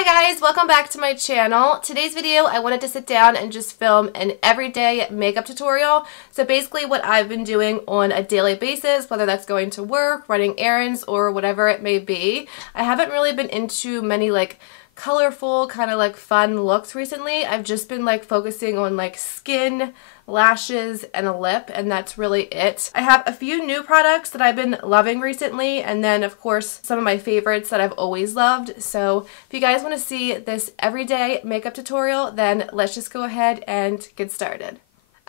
Hi guys, welcome back to my channel. Today's video I wanted to sit down and just film an everyday makeup tutorial. So basically what I've been doing on a daily basis, whether that's going to work, running errands, or whatever it may be. I haven't really been into many like colorful kind of like fun looks recently. I've just been like focusing on like skin, lashes, and a lip, and that's really it. I have a few new products that I've been loving recently, and then of course some of my favorites that I've always loved. So if you guys want to see this everyday makeup tutorial, then let's just go ahead and get started.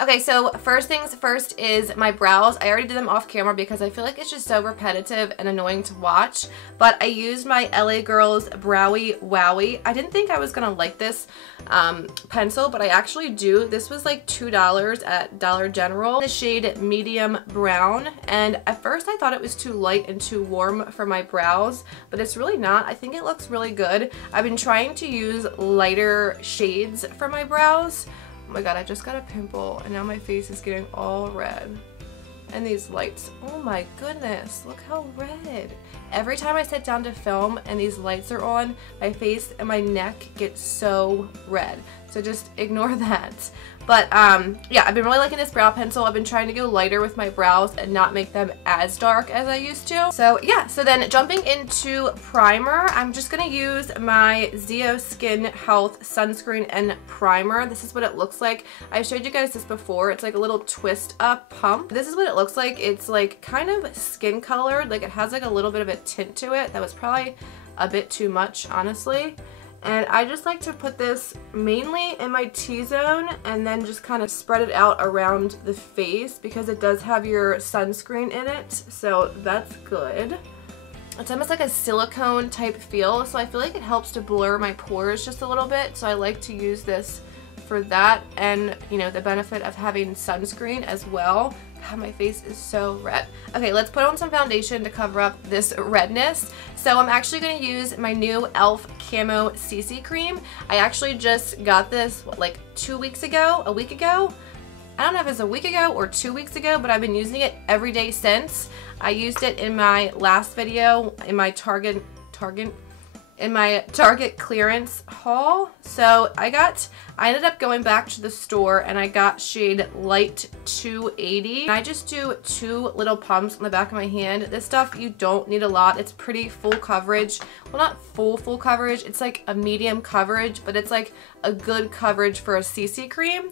Okay, so first things first is my brows. I already did them off camera because I feel like it's just so repetitive and annoying to watch, but I used my LA Girls Browie Wowie. I didn't think I was gonna like this pencil, but I actually do. This was like $2 at Dollar General. The shade Medium Brown, and at first I thought it was too light and too warm for my brows, but it's really not. I think it looks really good. I've been trying to use lighter shades for my brows. Oh my god, I just got a pimple and now my face is getting all red. And these lights, oh my goodness, look how red. Every time I sit down to film and these lights are on, my face and my neck get so red. So just ignore that. But yeah, I've been really liking this brow pencil. I've been trying to go lighter with my brows and not make them as dark as I used to. So yeah, so then jumping into primer, I'm just gonna use my Zeo Skin Health Sunscreen and Primer. This is what it looks like. I showed you guys this before. It's like a little twist up pump. This is what it looks like. It's like kind of skin colored. Like it has like a little bit of a tint to it. That was probably a bit too much, honestly. And I just like to put this mainly in my T-zone and then just kind of spread it out around the face because it does have your sunscreen in it, so that's good. It's almost like a silicone type feel, so I feel like it helps to blur my pores just a little bit, so I like to use this for that and, you know, the benefit of having sunscreen as well. God, my face is so red. Okay, let's put on some foundation to cover up this redness. So I'm actually going to use my new e.l.f. Camo CC Cream. I actually just got this, what, like 2 weeks ago? A week ago? I don't know if it's a week ago or 2 weeks ago, but I've been using it every day since. I used it in my last video, in my Target clearance haul. So I ended up going back to the store and I got shade Light 280. And I just do 2 little pumps on the back of my hand. This stuff, you don't need a lot. It's pretty full coverage. Well, not full coverage. It's like a medium coverage, but it's like a good coverage for a CC cream.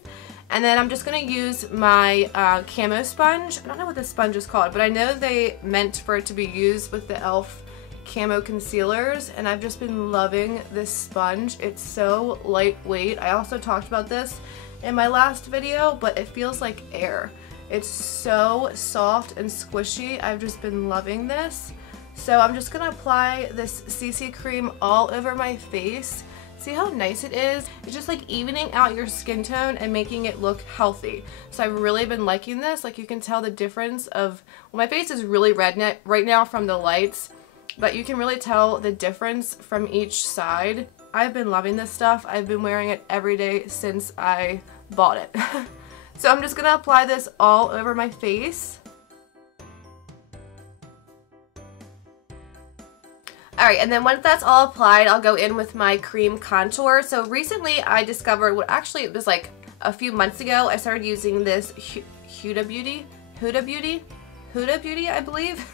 And then I'm just going to use my camo sponge. I don't know what this sponge is called, but I know they meant for it to be used with the e.l.f. Camo concealers, and I've just been loving this sponge. It's so lightweight. I also talked about this in my last video, but it feels like air. It's so soft and squishy. I've just been loving this. So I'm just gonna apply this CC cream all over my face. See how nice it is? It's just like evening out your skin tone and making it look healthy. So I've really been liking this. Like you can tell the difference of, well, my face is really red right now from the lights, but you can really tell the difference from each side. I've been loving this stuff. I've been wearing it every day since I bought it. So I'm just gonna apply this all over my face. Alright, and then once that's all applied, I'll go in with my cream contour. So recently I discovered, well actually it was like a few months ago, I started using this Huda Beauty, I believe.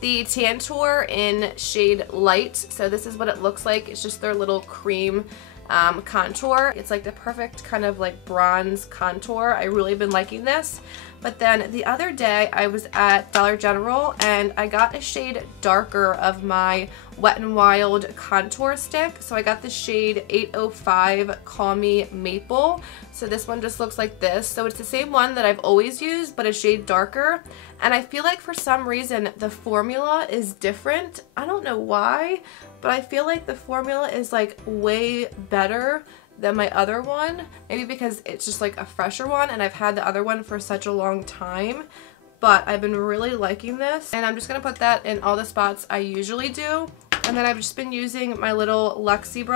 The Tantour in shade Light. So this is what it looks like. It's just their little cream contour. It's like the perfect kind of like bronze contour. I really been liking this. But then the other day I was at Dollar General and I got a shade darker of my Wet n Wild contour stick. So I got the shade 805 Call Me Maple. So this one just looks like this. So it's the same one that I've always used, but a shade darker. And I feel like for some reason the formula is different. I don't know why, but I feel like the formula is like way better than my other one. Maybe because it's just like a fresher one and I've had the other one for such a long time. But I've been really liking this, and I'm just going to put that in all the spots I usually do. And then I've just been using my little Luxie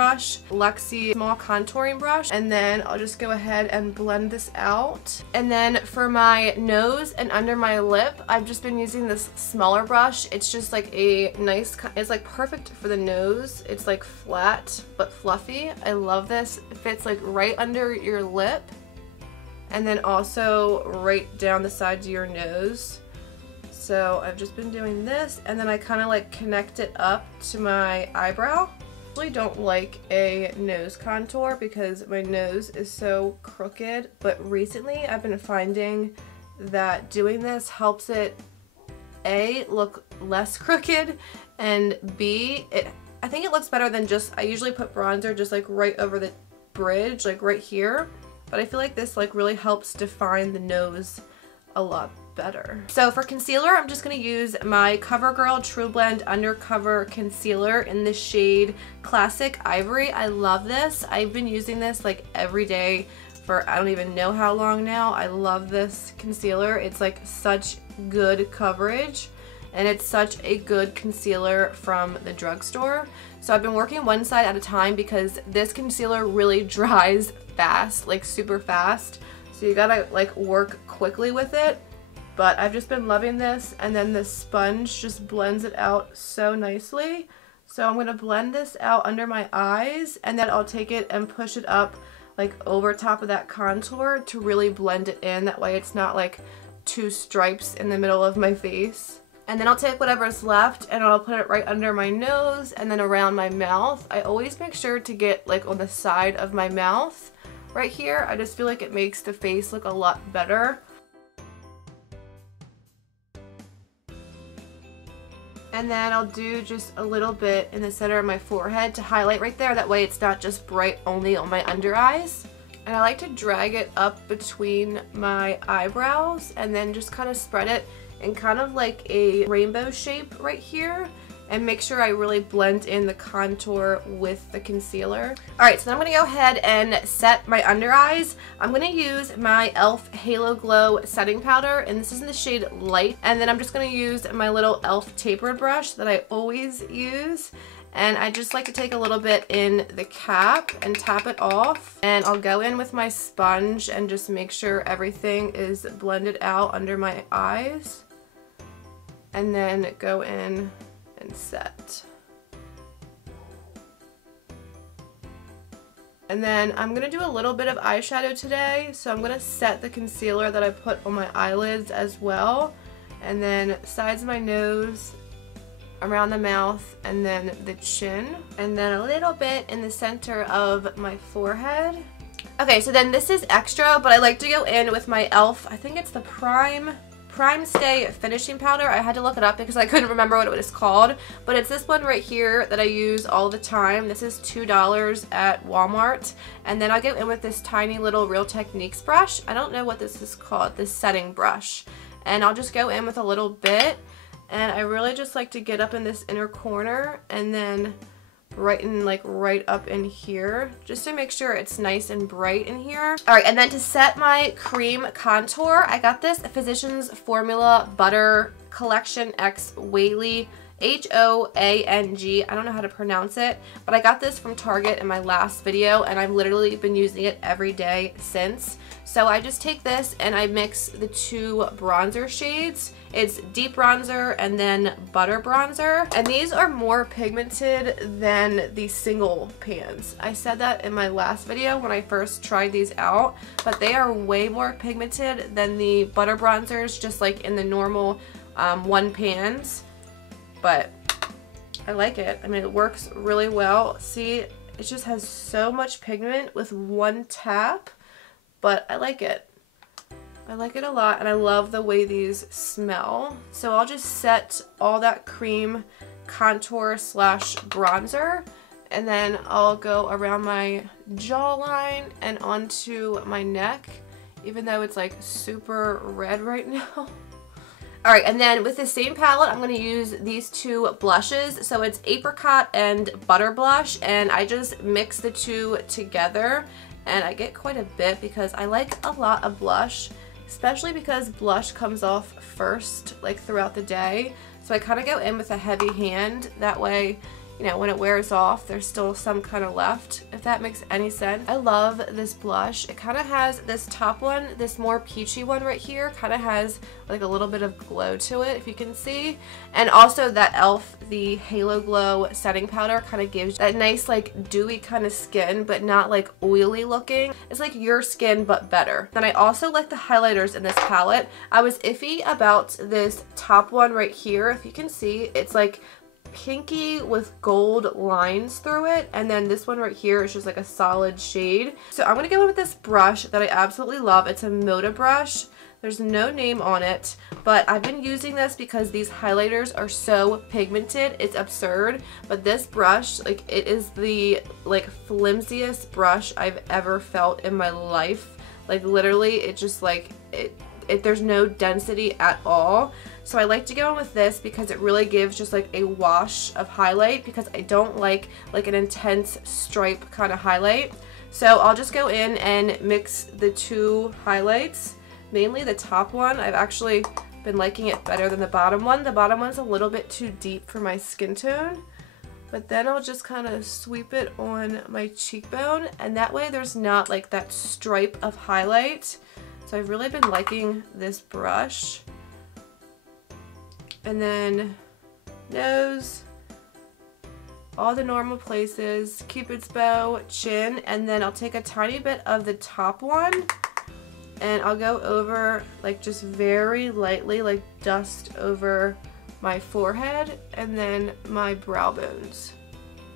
small contouring brush. And then I'll just go ahead and blend this out. And then for my nose and under my lip, I've just been using this smaller brush. It's just like a nice, it's like perfect for the nose. It's like flat but fluffy. I love this. It fits like right under your lip. And then also right down the sides of your nose. So I've just been doing this, and then I kind of like connect it up to my eyebrow. I really don't like a nose contour because my nose is so crooked, but recently I've been finding that doing this helps it A, look less crooked, and B, I think it looks better than just, I usually put bronzer just like right over the bridge, like right here, but I feel like this like really helps define the nose a lot better. So for concealer, I'm just going to use my CoverGirl True Blend Undercover Concealer in the shade Classic Ivory. I love this. I've been using this like every day for I don't even know how long now. I love this concealer. It's like such good coverage, and it's such a good concealer from the drugstore. So I've been working one side at a time because this concealer really dries fast, like super fast. So you gotta like work quickly with it. But I've just been loving this, and then the sponge just blends it out so nicely. So I'm going to blend this out under my eyes, and then I'll take it and push it up like over top of that contour to really blend it in. That way it's not like two stripes in the middle of my face. And then I'll take whatever's left and I'll put it right under my nose and then around my mouth. I always make sure to get like on the side of my mouth right here. I just feel like it makes the face look a lot better. And then I'll do just a little bit in the center of my forehead to highlight right there. That way it's not just bright only on my under eyes. And I like to drag it up between my eyebrows and then just kind of spread it in kind of like a rainbow shape right here. And make sure I really blend in the contour with the concealer. Alright, so then I'm going to go ahead and set my under eyes. I'm going to use my e.l.f. Halo Glow setting powder, and this is in the shade Light. And then I'm just going to use my little e.l.f. tapered brush that I always use. And I just like to take a little bit in the cap and tap it off. And I'll go in with my sponge and just make sure everything is blended out under my eyes. And then go in and set. And then I'm going to do a little bit of eyeshadow today, so I'm going to set the concealer that I put on my eyelids as well, and then sides of my nose, around the mouth, and then the chin, and then a little bit in the center of my forehead. Okay, so then this is extra, but I like to go in with my e.l.f. I think it's the Prime Stay finishing powder. I had to look it up because I couldn't remember what it was called, but it's this one right here that I use all the time. This is $2 at Walmart, and then I'll go in with this tiny little Real Techniques brush. I don't know what this is called, this setting brush, and I'll just go in with a little bit, and I really just like to get up in this inner corner and then right up in here, just to make sure it's nice and bright in here. Alright, and then to set my cream contour, I got this Physicians Formula Butter Collection X Whaley, H-O-A-N-G. I don't know how to pronounce it, but I got this from Target in my last video, and I've literally been using it every day since. So I just take this and I mix the two bronzer shades. It's deep bronzer and then butter bronzer. And these are more pigmented than the single pans. I said that in my last video when I first tried these out, but they are way more pigmented than the butter bronzers, just like in the normal one pans. But I like it. I mean, it works really well. See, it just has so much pigment with one tap. But I like it. I like it a lot, and I love the way these smell. So I'll just set all that cream contour slash bronzer, and then I'll go around my jawline and onto my neck, even though it's like super red right now. Alright, and then with the same palette, I'm going to use these two blushes. So it's Apricot and Butter Blush, and I just mix the two together. And I get quite a bit because I like a lot of blush, especially because blush comes off first, like throughout the day. So I kind of go in with a heavy hand. That way you know, when it wears off, there's still some kind of left, if that makes any sense. I love this blush. It kind of has this top one, this more peachy one right here, kind of has like a little bit of glow to it, if you can see. And also that e.l.f. the Halo Glow setting powder kind of gives that nice like dewy kind of skin, but not like oily looking. It's like your skin, but better. Then I also like the highlighters in this palette. I was iffy about this top one right here. If you can see, it's like pinky with gold lines through it, and then this one right here is just like a solid shade. So I'm gonna go in with this brush that I absolutely love. It's a Moda brush. There's no name on it, but I've been using this because these highlighters are so pigmented. It's absurd. But this brush, like, it is the like flimsiest brush I've ever felt in my life. Like literally, it just like there's no density at all. So I like to go in with this because it really gives just like a wash of highlight, because I don't like an intense stripe kind of highlight. So I'll just go in and mix the two highlights. Mainly the top one. I've actually been liking it better than the bottom one. The bottom one's a little bit too deep for my skin tone. But then I'll just kind of sweep it on my cheekbone, and that way there's not like that stripe of highlight. So I've really been liking this brush. And then nose, all the normal places, Cupid's bow, chin, and then I'll take a tiny bit of the top one and I'll go over like just very lightly, like dust over my forehead and then my brow bones.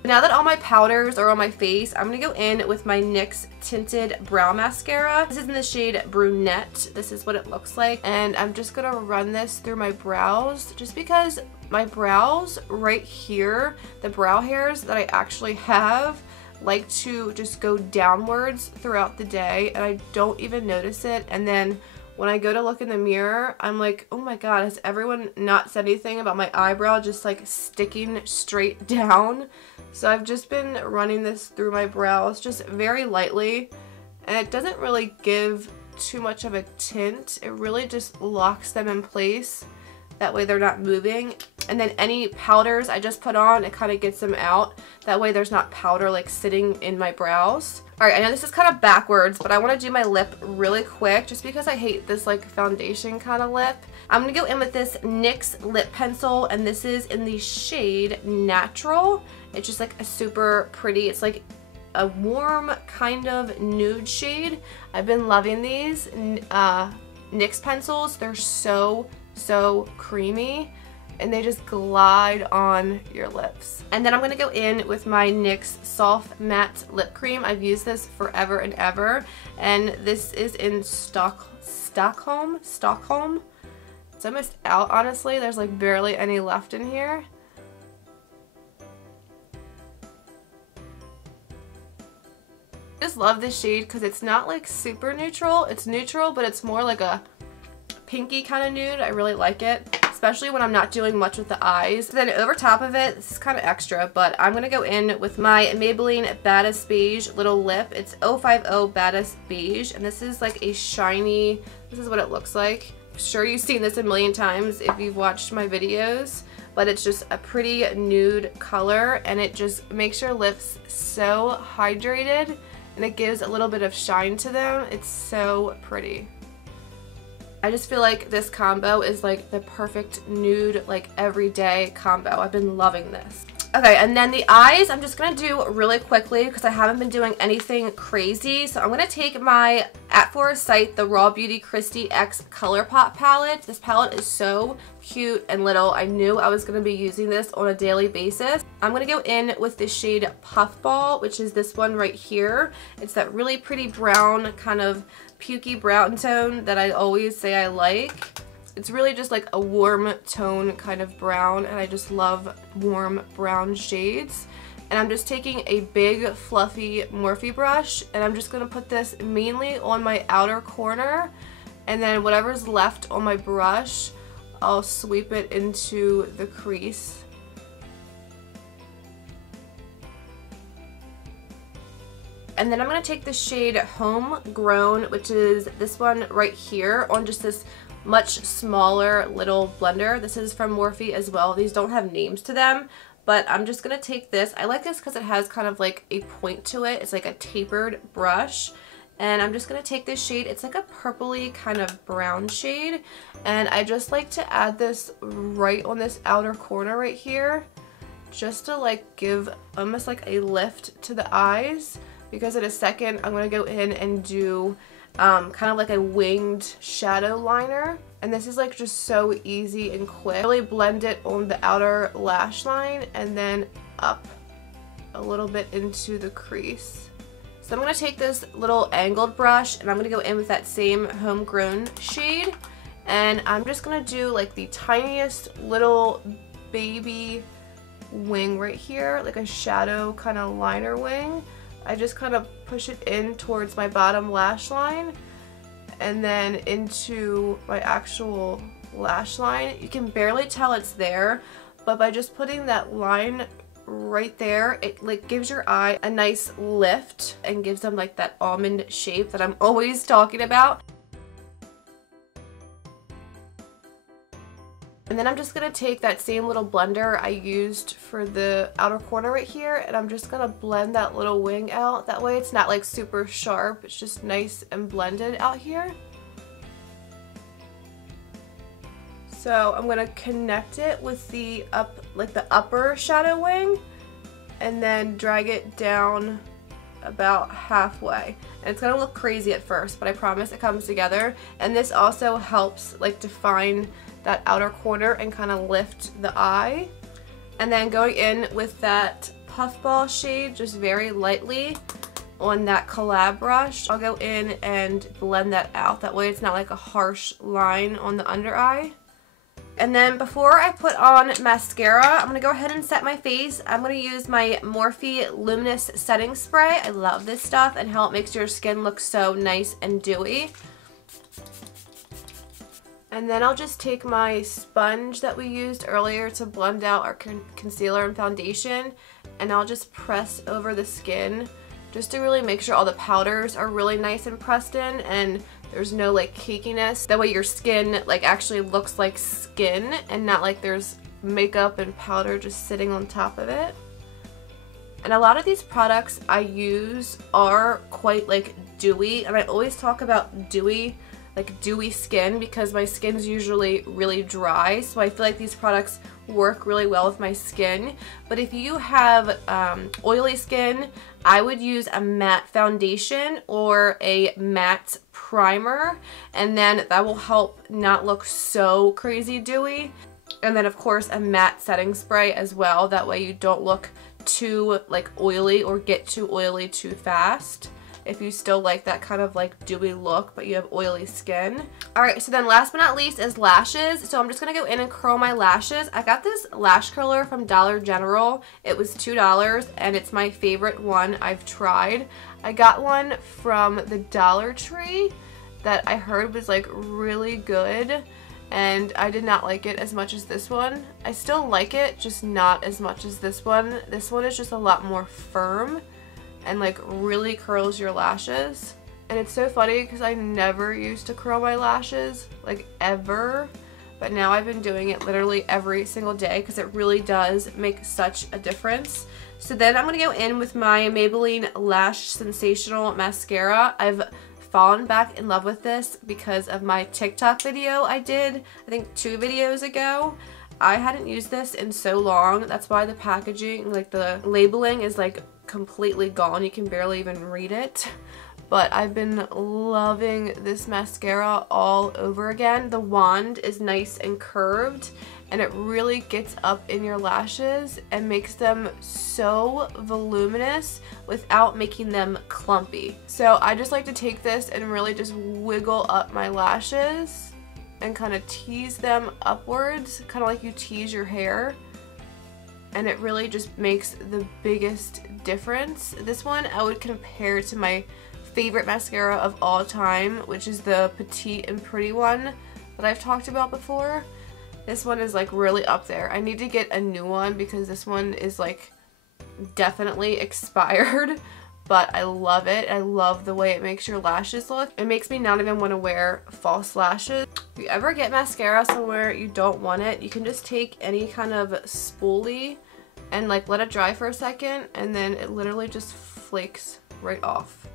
Now that all my powders are on my face, I'm going to go in with my NYX Tinted Brow Mascara. This is in the shade Brunette. This is what it looks like. And I'm just going to run this through my brows just because my brows right here, the brow hairs that I actually have, like to just go downwards throughout the day and I don't even notice it. And then when I go to look in the mirror, I'm like, oh my god, has everyone not said anything about my eyebrow just like sticking straight down? So I've just been running this through my brows just very lightly, and it doesn't really give too much of a tint. It really just locks them in place. That way they're not moving. And then any powders I just put on, it kind of gets them out. That way there's not powder like sitting in my brows. Alright, I know this is kind of backwards, but I want to do my lip really quick just because I hate this like foundation kind of lip. I'm going to go in with this NYX lip pencil, and this is in the shade Natural. It's just like a super pretty, it's like a warm kind of nude shade. I've been loving these NYX pencils. They're so creamy and they just glide on your lips. And then I'm going to go in with my NYX Soft Matte Lip Cream. I've used this forever and ever, and this is in Stockholm. It's almost out, honestly. There's like barely any left in here. I just love this shade because it's not like super neutral. It's neutral, but it's more like a pinky kind of nude. I really like it, especially when I'm not doing much with the eyes. Then over top of it, this is kind of extra, but I'm going to go in with my Maybelline Baddest Beige Little Lip. It's 050 Baddest Beige, and this is like a shiny, this is what it looks like. I'm sure you've seen this a million times if you've watched my videos, but it's just a pretty nude color, and it just makes your lips so hydrated, and it gives a little bit of shine to them. It's so pretty. I just feel like this combo is like the perfect nude, like everyday combo. I've been loving this. Okay, and then the eyes, I'm just going to do really quickly because I haven't been doing anything crazy. So I'm going to take my At First Sight, the Raw Beauty Christy X ColourPop palette. This palette is so cute and little. I knew I was going to be using this on a daily basis. I'm going to go in with the shade Puffball, which is this one right here. It's that really pretty brown, kind of pukey brown tone that I always say I like. It's really just like a warm tone kind of brown, and I just love warm brown shades. And I'm just taking a big fluffy Morphe brush, and I'm just going to put this mainly on my outer corner, and then whatever's left on my brush, I'll sweep it into the crease. And then I'm going to take the shade Homegrown, which is this one right here, on just this much smaller little blender. This is from Morphe as well. These don't have names to them, But I'm just going to take this. I like this because it has kind of like a point to it. It's like a tapered brush. And I'm just going to take this shade. It's like a purpley kind of brown shade. And I just like to add this right on this outer corner right here. Just to like give almost like a lift to the eyes. Because in a second I'm going to go in and do kind of like a winged shadow liner. And this is like just so easy and quick. Really blend it on the outer lash line and then up a little bit into the crease. So I'm going to take this little angled brush and I'm going to go in with that same homegrown shade. And I'm just going to do like the tiniest little baby wing right here, like a shadow kind of liner wing. I just kind of push it in towards my bottom lash line and then into my actual lash line. You can barely tell it's there, but by just putting that line right there, it like gives your eye a nice lift and gives them like that almond shape that I'm always talking about. And then I'm just going to take that same little blender I used for the outer corner right here, and I'm just going to blend that little wing out. That way it's not like super sharp, it's just nice and blended out here. So I'm going to connect it with the upper shadow wing and then drag it down about halfway. And it's going to look crazy at first, but I promise it comes together. And this also helps like define that outer corner and kind of lift the eye. And then going in with that puffball shade just very lightly on that collab brush, I'll go in and blend that out. That way it's not like a harsh line on the under eye. And then before I put on mascara, I'm going to go ahead and set my face. I'm going to use my Morphe Luminous Setting Spray. I love this stuff and how it makes your skin look so nice and dewy. And then I'll just take my sponge that we used earlier to blend out our concealer and foundation, and I'll just press over the skin just to really make sure all the powders are really nice and pressed in and there's no like cakiness. That way your skin like actually looks like skin and not like there's makeup and powder just sitting on top of it. And a lot of these products I use are quite like dewy, and I always talk about dewy skin because my skin's usually really dry, so I feel like these products work really well with my skin. But if you have oily skin, I would use a matte foundation or a matte primer, and then that will help not look so crazy dewy. And then of course a matte setting spray as well, that way you don't look too like oily or get too oily too fast if you still like that kind of like dewy look but you have oily skin. Alright, so then last but not least is lashes. So I'm just going to go in and curl my lashes. I got this lash curler from Dollar General. It was $2 and it's my favorite one I've tried. I got one from the Dollar Tree that I heard was like really good, and I did not like it as much as this one. I still like it, just not as much as this one. This one is just a lot more firm and like really curls your lashes. And it's so funny because I never used to curl my lashes, like ever, but now I've been doing it literally every single day because it really does make such a difference. So then I'm going to go in with my Maybelline Lash Sensational Mascara. I've fallen back in love with this because of my TikTok video I did, I think 2 videos ago. I hadn't used this in so long. That's why the packaging, like the labeling is like completely gone. You can barely even read it. But I've been loving this mascara all over again. The wand is nice and curved and it really gets up in your lashes and makes them so voluminous without making them clumpy. So I just like to take this and really just wiggle up my lashes and kind of tease them upwards, kind of like you tease your hair. And it really just makes the biggest difference. This one I would compare to my favorite mascara of all time, which is the Petite and Pretty one that I've talked about before. This one is like really up there. I need to get a new one because this one is like definitely expired, but I love it. I love the way it makes your lashes look. It makes me not even want to wear false lashes. If you ever get mascara somewhere you don't want it, you can just take any kind of spoolie and like let it dry for a second, and then it literally just flakes right off.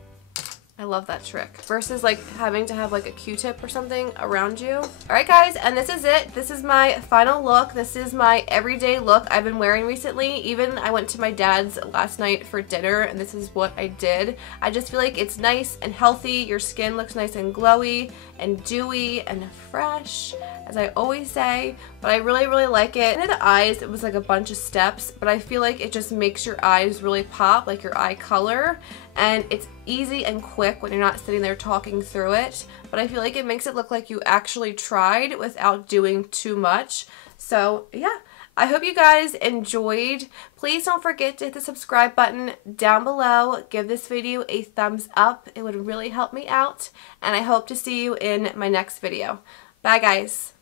I love that trick versus like having to have like a Q-tip or something around you. Alright guys, and this is it. This is my final look. This is my everyday look I've been wearing recently. Even I went to my dad's last night for dinner and this is what I did. I just feel like it's nice and healthy. Your skin looks nice and glowy and dewy and fresh, as I always say, but I really like it. Under the eyes, it was like a bunch of steps, but I feel like it just makes your eyes really pop, like your eye color, and it's easy and quick when you're not sitting there talking through it, but I feel like it makes it look like you actually tried without doing too much. So yeah, I hope you guys enjoyed. Please don't forget to hit the subscribe button down below. Give this video a thumbs up. It would really help me out, and I hope to see you in my next video. Bye guys.